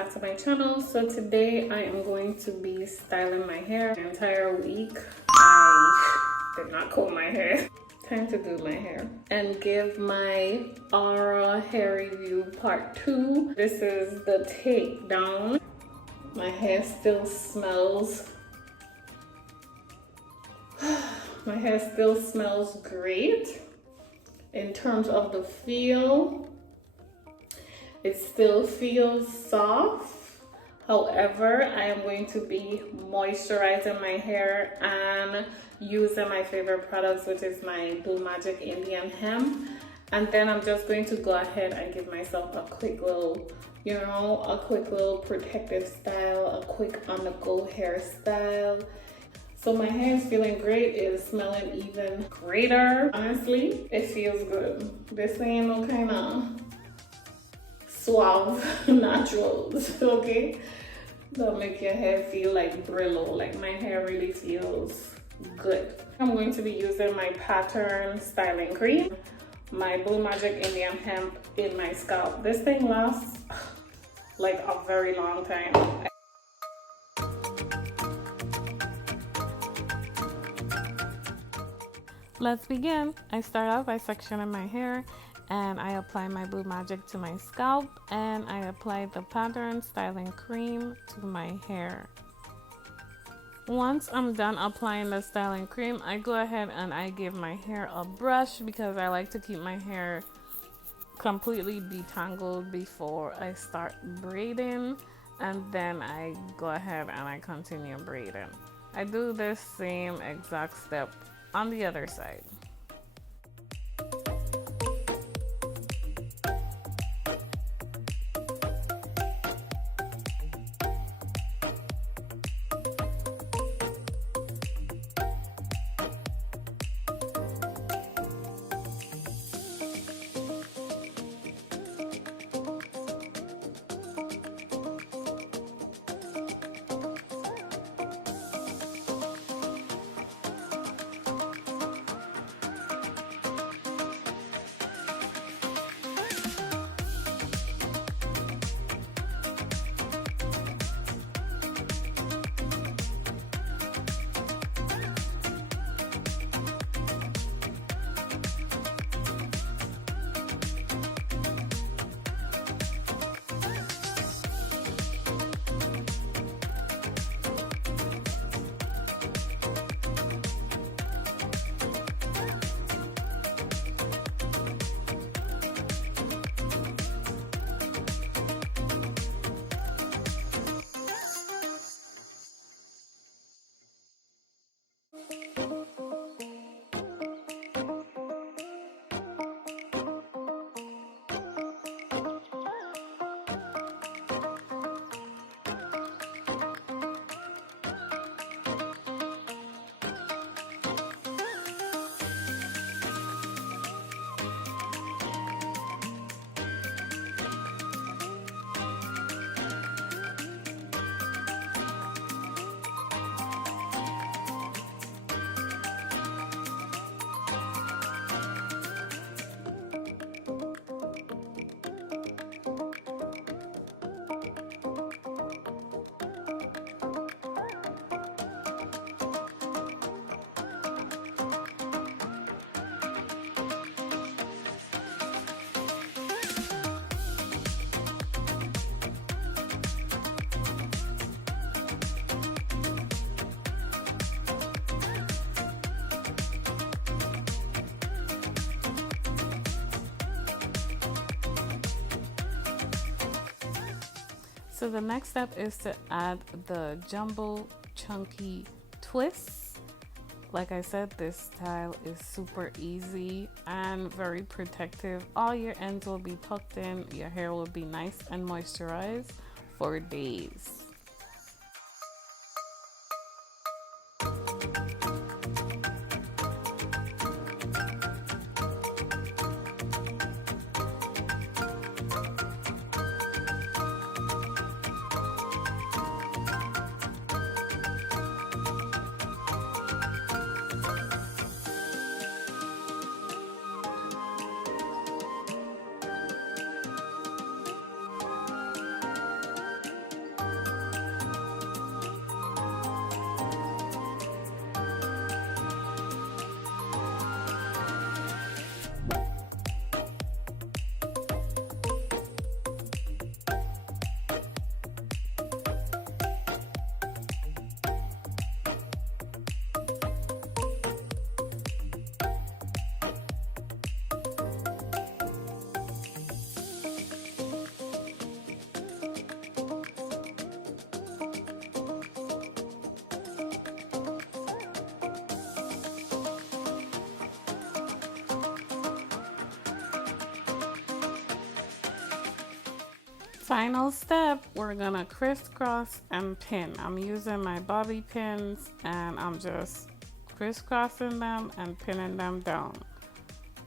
back to my channel. So today I am going to be styling my hair. The entire week I did not comb my hair. Time to do my hair and give my Aura hair review part 2. This is the Takedown. My hair still smells my hair still smells great. In terms of the feel, it still feels soft. However, I am going to be moisturizing my hair and using my favorite products, which is my Blue Magic Indian Hemp. And then I'm just going to go ahead and give myself a quick little, a quick little protective style, a quick on-the-go hairstyle. So my hair is feeling great. It is smelling even greater. Honestly, it feels good. This ain't no kind of suave naturals, okay? That'll make your hair feel like Brillo. Like my hair really feels good. I'm going to be using my Pattern Styling Cream, my Blue Magic Indian Hemp in my scalp. This thing lasts like a very long time. Let's begin. I start out by sectioning my hair and I apply my Blue Magic to my scalp and I apply the Pattern Styling Cream to my hair. Once I'm done applying the styling cream, I go ahead and I give my hair a brush because I like to keep my hair completely detangled before I start braiding, and then I go ahead and I continue braiding. I do this same exact step on the other side. So the next step is to add the jumbo chunky twists. Like I said, this style is super easy and very protective. All your ends will be tucked in, your hair will be nice and moisturized for days. Final step, we're gonna crisscross and pin. I'm using my bobby pins and I'm just crisscrossing them and pinning them down.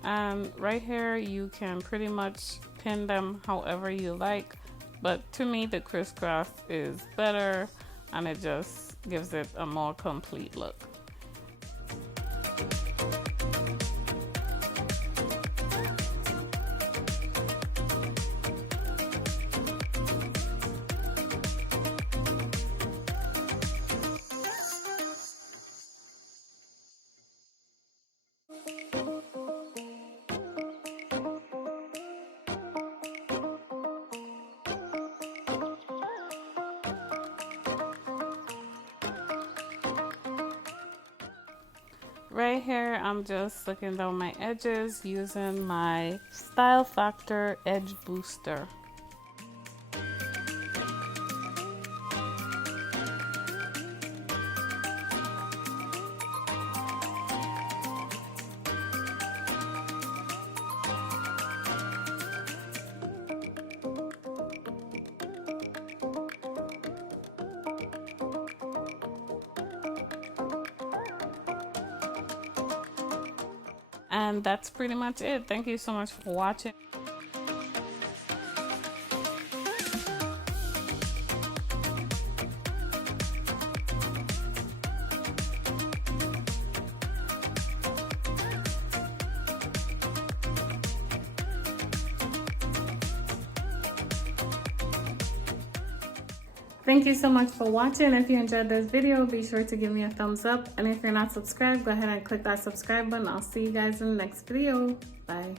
And right here you can pretty much pin them however you like, but to me the crisscross is better and it just gives it a more complete look. Right here, I'm just slicking down my edges using my Style Factor Edge Booster. And that's pretty much it. Thank you so much for watching. Thank you so much for watching. If you enjoyed this video, be sure to give me a thumbs up. And if you're not subscribed, go ahead and click that subscribe button. I'll see you guys in the next video. Bye.